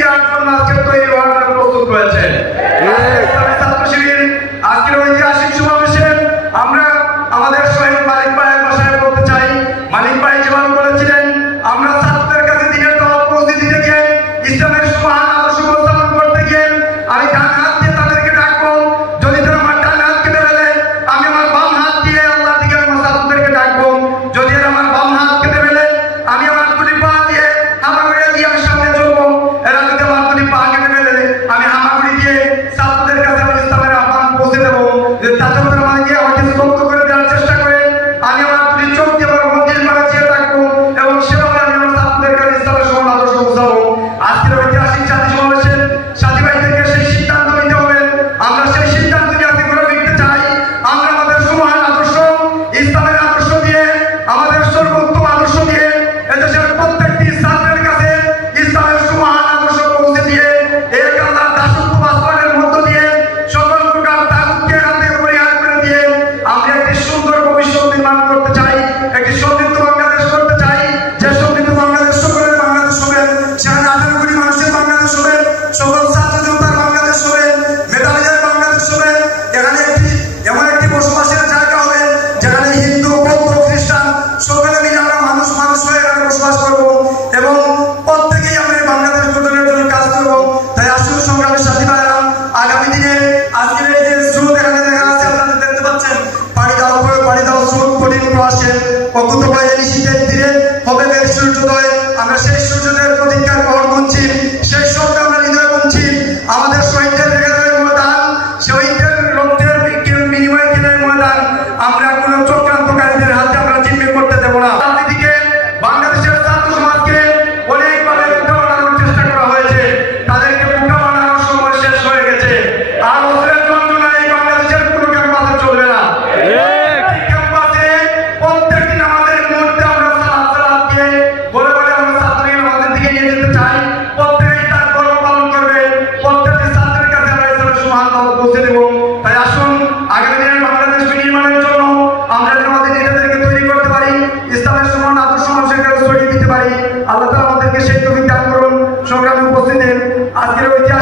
দেওয়ার জন্য আজকে তৈরি হওয়ার জন্য প্রস্তুত হয়েছে। ছাত্র শিবির আজকের ঐতিহাসিক সমাবেশে আমরা আমাদের শহীদ মালিক ভাইয়ের বাসায় বলতে চাই, মালিক ভাই যেভাবে বলেছিলেন আমরা ছাত্রদের কাছে দিনের দাওয়াত পৌঁছে দিতে গিয়ে ইসলামের মহান আদর্শ উপস্থাপন করতে গিয়ে আমি ডান হাত দিয়ে তাদেরকে ডাকবো, যদি তারা আমার ডান হাত কেটে ফেলে আমি আমার বাম হাত দিয়ে আল্লাহ দিকে আমার ছাত্রদেরকে ডাকবো, যদি এরা আমার বাম হাত কেটে ফেলে আমি আমার দুটি পা দিয়ে হামাগুড়ি দিয়ে আমি সামনে চলবো, এরা যদি আমার দুটি পা কেটে ফেলে আমি হামাগুড়ি দিয়ে ছাত্রদের কাছে আমি ইসলামের আহ্বান পৌঁছে দেবো। তাদের আমাকে আমাকে স্তব্ধ করে দেওয়ার চেষ্টা করে আমি আমার দুটি চোখ দিয়ে আমার মন্দির মারা চেয়ে থাকবো এবং সেভাবে আমি আমার ছাত্রদের কাছে ইসলামের সমান আদর্শ পৌঁছাবো। আজকের ঐতিহাসিক জাতি সমাবেশে সাথী ভাইদেরকে সেই সিদ্ধান্ত নিতে হবে। আমরা সেই সিদ্ধান্ত নিয়ে আজকে করে নিতে চাই আমরা আমাদের সমান আদর্শ ইসলামের আদর্শ দিয়ে আমাদের সর্বোত্তম আদর্শ দিয়ে এদেশের প্রত্যেকটি ছাত্রের কাছে ইসলামের সমান আদর্শ পৌঁছে দিয়ে এক আল্লাহর দাসত্ব বাস্তবায়নের মধ্য দিয়ে সকল প্রকার তাগুতকে এখান থেকে পরিহার করে দিয়ে আমরা একটি সুন্দর ভবিষ্যৎ নির্মাণ করতে চাই, একটি সমৃদ্ধ বাংলাদেশ করতে চাই, যে সমৃদ্ধ বাংলাদেশ সকলের বাংলাদেশ হবে, সেখানে 18 কোটি মানুষের বাংলাদেশ হবে, সকল ছাত্র জনতার বাংলাদেশ হবে, মেধাবীদের বাংলাদেশ হবে। এখানে এমন একটি বসবাসের জায়গা হবে যেখানে হিন্দু বৌদ্ধ খ্রিস্টান সকলে মিলে আমরা মানুষ হয়ে এখানে বসবাস করবো এবং প্রত্যেকেই আমরা এই বাংলাদেশ গঠনের জন্য কাজ করবো। তাই আসুন সংগ্রামী সাথী ভাইরা, আগামী দিনে আজকের এই যে স্রোত এখানে দেখা আছে আপনারা দেখতে পাচ্ছেন, পানি দাও স্রোত কঠিন প্রয়াসে অকুত বাইরে শীতের তীরে হবে বের সূর্যোদয়। আমরা সেই সূর্যোদয়ের প্রতীক্ষার গ্রহণ করছি, সেই শব্দ আমরা হৃদয় করছি। আমাদের শহীদদের রেখে দেওয়ার ময়দান, শহীদদের রক্তের বিনিময়ে কেনার ময়দান আমরা কোনো চক্রান্তকারীদের হাতে আমরা জিম্মি করতে দেবো না। রাজনীতিকে বাংলাদেশের ছাত্র সমাজকে অনেকভাবে বোকা বানানোর চেষ্টা করা হয়েছে, তাদেরকে বোকা বানানোর সময় শেষ হয়ে গেছে। আর অস্ত্রের যন্ত্রণা এই বাংলাদেশের কোনো ক্যাম্পাসে চলবে না। ক্যাম্পাসে প্রত্যেকদিন আমাদের মুহূর্তে আমরা সালাত দিয়ে বলে আমরা ছাত্রীরা আমাদের দিকে নিয়ে যেতে চাই, প্রত্যেকেই তার কর্ম পালন করবে, প্রত্যেকটি ছাত্রের কাছে আমরা ইসলামের সমান দাওয়াত পৌঁছে দেবো। তাই আসুন আগামী দিনের বাংলাদেশ নির্মাণের জন্য আমরা যেন আমাদের নিজেদেরকে তৈরি করতে পারি, ইসলামের সমান আদর্শ মানুষের কাছে ছড়িয়ে দিতে পারি। আল্লাহ তাআলা আমাদেরকে সেই তৌফিক দান করুন। সংগ্রামী উপস্থিতি আজকের ঐতিহাসিক